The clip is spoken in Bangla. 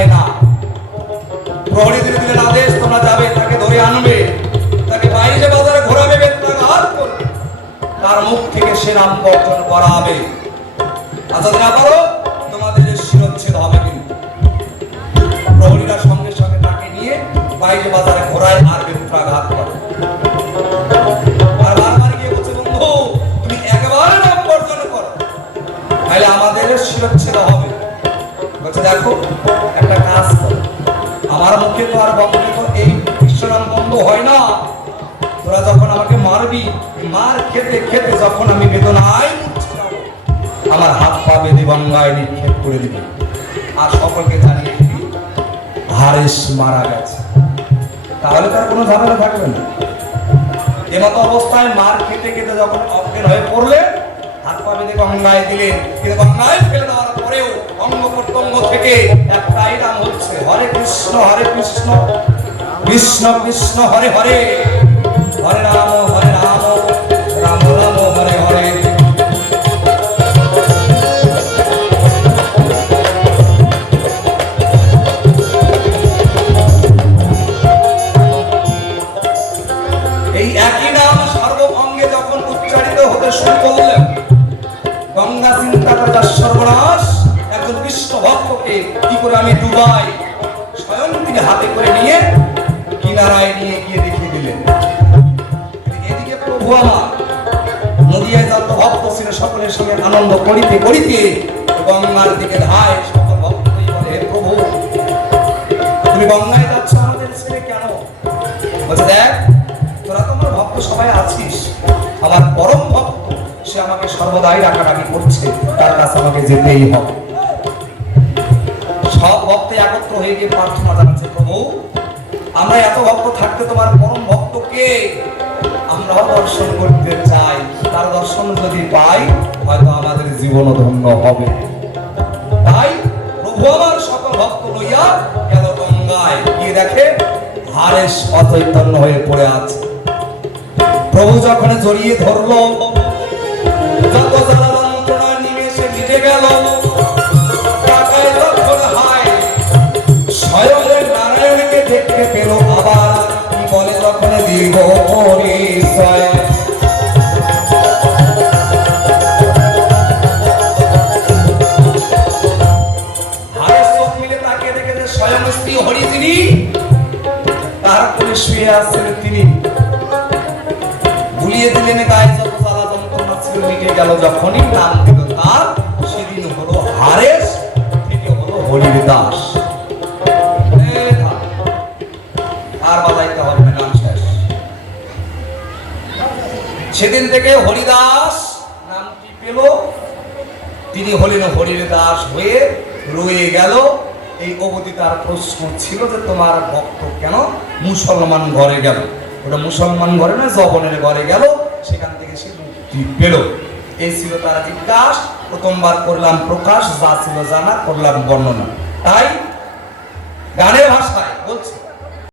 যায় না। প্রহরীদের দিলেন আদেশ তোমরা যাবে, তাকে ধরে আনবে। তাকে বাইরে বাজারে ঘোরাবে তার মুখ থেকে সে নাম বর্জন করা আচ্ছা, শিরচ্ছেদ হবে কিন্তু। প্রহরীরা সঙ্গে সঙ্গে তাকে নিয়ে বাইরে বাজারে ঘোরায় আর বেত্রাঘাত করে। বলছে, বন্ধু, তুমি একবার নাম করো। তাহলে আমাদের শিরচ্ছেদ হবে। বলছে দেখো, একটা কাজ আমার মুখে তো আর বন্ধ তো এই বিশ্বনাম বন্ধ হয় না। তোরা যখন আমাকে মারবি, মার খেতে খেতে যখন আমি বেদনায় আমার হাত পা বেঁধে গঙ্গায় নিক্ষেপ করে দিবি। আর সকলকে জানিয়ে দিবি হারেস মারা গেছে। তাহলে তার কোনো ঝামেলা থাকবে না। এমতো অবস্থায় মার খেতে খেতে যখন অজ্ঞান হয়ে পড়লে পা গঙ্গায় দিলেন, কিন্তু গঙ্গায় ফেলে দেওয়ার পরেও অঙ্গ প্রত্যঙ্গ থেকে একটাই নাম হচ্ছে হরে কৃষ্ণ হরে কৃষ্ণ। কৃষ্ণ কৃষ্ণ, হরে হরে। হরে রাম হরে রাম। রাম রাম, হরে হরে। এই একই নাম সর্বঙ্গে যখন উচ্চারিত হতে শুরু করে আমি ডুবাই। স্বয়ং তিনি হাতে করে নিয়ে কিনারায় নিয়ে গিয়ে দেখিয়ে দিলেন। এদিকে প্রভু আমার, নদিয়ায় যত ভক্ত ছিল, সকলের সঙ্গে আনন্দ করিতে করিতে গঙ্গার দিকে ধায় সকল ভক্তই বলে, প্রভু, তুমি গঙ্গায় যাচ্ছ, আমাদের ছেলে কেন? বলছে, দেখ, তোরা তো আমার ভক্ত সবাই আছিস। আমার পরম ভক্ত, সে আমাকে সর্বদাই রাখারাখি করছে। তার কাছে আমাকে যেতেই হবে। সব ভক্ত একত্র হয়ে গিয়ে প্রার্থনা জানাচ্ছে, প্রভু, আমরা এত ভক্ত থাকতে তোমার পরম ভক্তকে আমরাও দর্শন করতে চাই। তার দর্শন যদি পাই, হয়তো আমাদের জীবন ধন্য হবে। তাই প্রভু আমার সকল ভক্ত লইয়া গেল গঙ্গায়। গিয়ে দেখে হারেস অচৈতন্য হয়ে পড়ে আছে। প্রভু যখন জড়িয়ে ধরল, যত স্বয়ং স্ত্রী হরি তিনি, তার শুয়ে আছেন তিনি। ভুলিয়ে দিলেন গায়ে যত জ্বালা যন্ত্রণা ছিল, মিটে গেল যখনই নাম দিল তার, সেদিন হলো হারেস থেকে হলো হরির দাস। আর বাজাইতে হবে নাম শেষ। সেদিন থেকে হরিদাস নামটি পেল, তিনি হলেন হরির দাস হয়ে রয়ে গেল এই অবধি তার প্রশ্ন ছিল যে তোমার ভক্ত কেন মুসলমান ঘরে গেল? ওটা মুসলমান ঘরে না জবনের ঘরে গেল। সেখান থেকে সে মুক্তি পেল। এই ছিল তার জিজ্ঞাস। প্রথমবার করলাম প্রকাশ, যা ছিল জানা, করলাম বর্ণনা। তাই গানের ভাষা